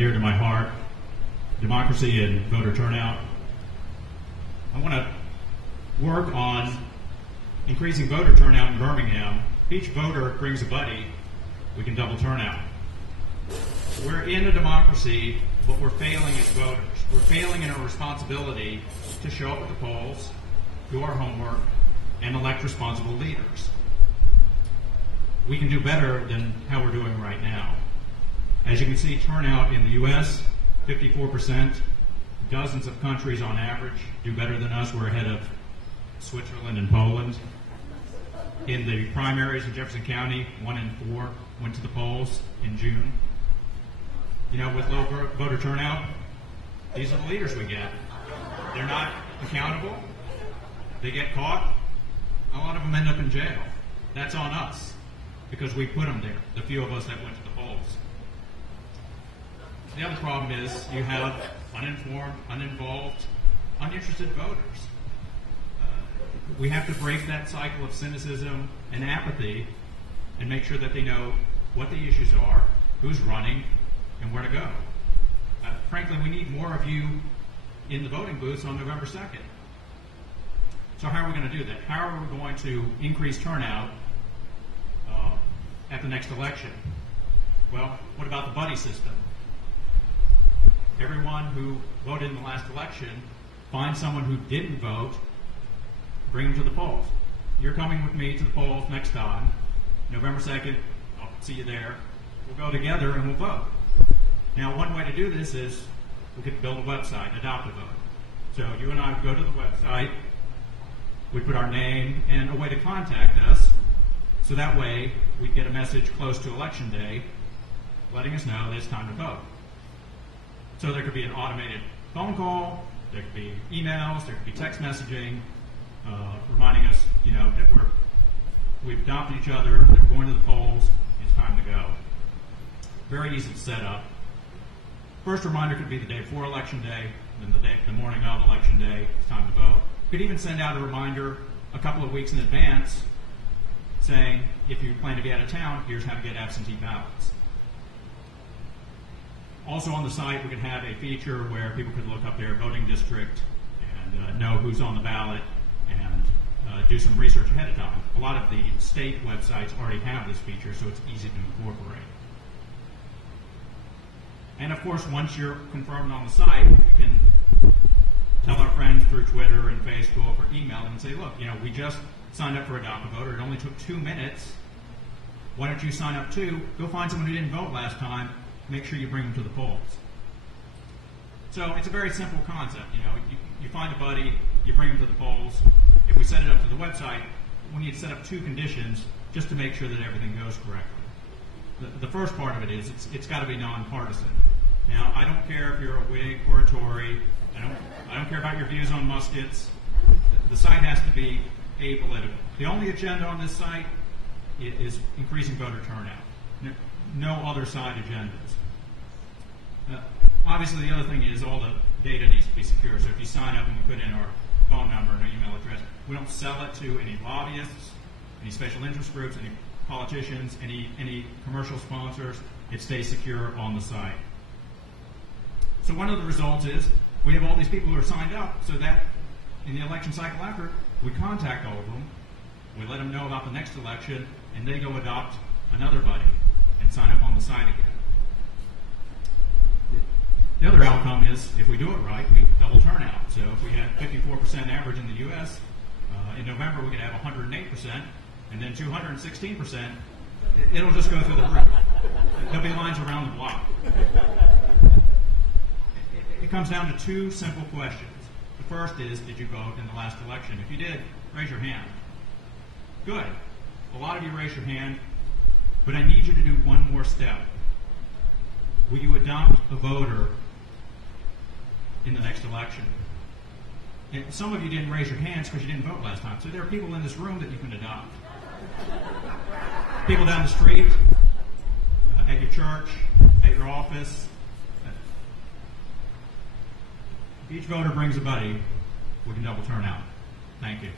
dear to my heart, democracy and voter turnout. I want to work on increasing voter turnout in Birmingham. If each voter brings a buddy, we can double turnout. We're in a democracy, but we're failing as voters. We're failing in our responsibility to show up at the polls, do our homework, and elect responsible leaders. We can do better than how we're doing right now. As you can see, turnout in the U.S., 54%. Dozens of countries on average do better than us. We're ahead of Switzerland and Poland. In the primaries in Jefferson County, 1 in 4 went to the polls in June. You know, with low voter turnout, these are the leaders we get. They're not accountable. They get caught. A lot of them end up in jail. That's on us because we put them there, the few of us that went to the polls. The other problem is you have uninformed, uninvolved, uninterested voters. We have to break that cycle of cynicism and apathy and make sure that they know what the issues are, who's running, and where to go. Frankly, we need more of you in the voting booths on November 2nd. So how are we going to do that? How are we going to increase turnout at the next election? Well, what about the buddy system? Everyone who voted in the last election, find someone who didn't vote, bring them to the polls. You're coming with me to the polls next time, November 2nd, I'll see you there. We'll go together and we'll vote. Now, one way to do this is we could build a website, Adopt a Vote. So you and I would go to the website, we'd put our name and a way to contact us, so that way we'd get a message close to election day letting us know that it's time to vote. So there could be an automated phone call, there could be emails, there could be text messaging, reminding us, you know, that we've adopted each other, that we're going to the polls, it's time to go. Very easy to set up. First reminder could be the day before election day, then the morning of election day, it's time to vote. You could even send out a reminder a couple of weeks in advance saying, if you plan to be out of town, here's how to get absentee ballots. Also on the site, we could have a feature where people could look up their voting district and know who's on the ballot and do some research ahead of time. A lot of the state websites already have this feature, so it's easy to incorporate. And of course, once you're confirmed on the site, you can tell our friends through Twitter and Facebook or email them and say, look, you know, we just signed up for Adopt a Voter. It only took 2 minutes. Why don't you sign up too? Go find someone who didn't vote last time. Make sure you bring them to the polls. So it's a very simple concept. You know, you find a buddy, you bring them to the polls. If we set it up to the website, we need to set up 2 conditions just to make sure that everything goes correctly. The first part of it is it's got to be nonpartisan. Now, I don't care if you're a Whig or a Tory. I don't care about your views on muskets. The site has to be apolitical. The only agenda on this site is increasing voter turnout. No other side agendas. Obviously, the other thing is all the data needs to be secure. So if you sign up and you put in our phone number and our email address, we don't sell it to any lobbyists, any special interest groups, any politicians, any commercial sponsors. It stays secure on the site. So one of the results is we have all these people who are signed up so that in the election cycle after, we contact all of them, we let them know about the next election, and they go adopt another buddy and sign up on the site again. The other outcome is, if we do it right, we double turnout. So if we had 54% average in the U.S., in November we could have 108%, and then 216%. It'll just go through the roof. There'll be lines around the block. It comes down to 2 simple questions. The first is, did you vote in the last election? If you did, raise your hand. Good. A lot of you raise your hand, but I need you to do one more step. Will you adopt a voter in the next election? And some of you didn't raise your hands because you didn't vote last time. So there are people in this room that you can adopt. People down the street, at your church, at your office. If each voter brings a buddy, we can double turnout. Thank you.